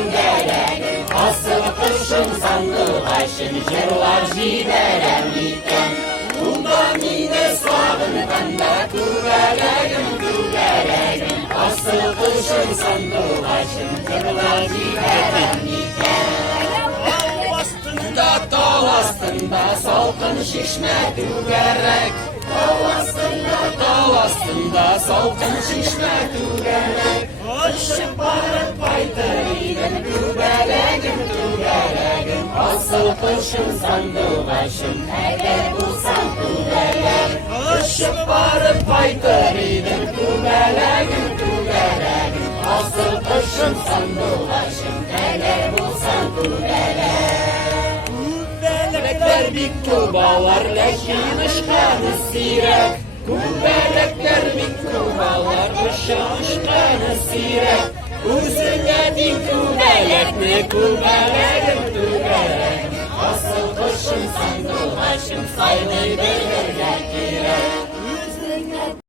tübelegim, asıl kışın sandığı başın, yıllar gideremliken. Bundan yine sağından da tübelegim, asıl kışın sandığı başın, yıllar gideremliken. Dağ astında salkın şişme tüberek, dağ astında salkın şişme tüberek. Işık barıp paytırıydım tübelegim, asıl kışın sandığı başım, eğer bulsam tübeleg. Işık barıp paytırıydım tübelegim, asıl kışın sandığı başım, eğer bulsam tübeleg. Kubelekler bik kubalar, leşin ışkanı sirek. Kubelekler bik kubalar, leşin ışkanı sirek. Uzun bin kubelek mi kubelegim, asıl kışın sandığı başım, saymayı belirler girek.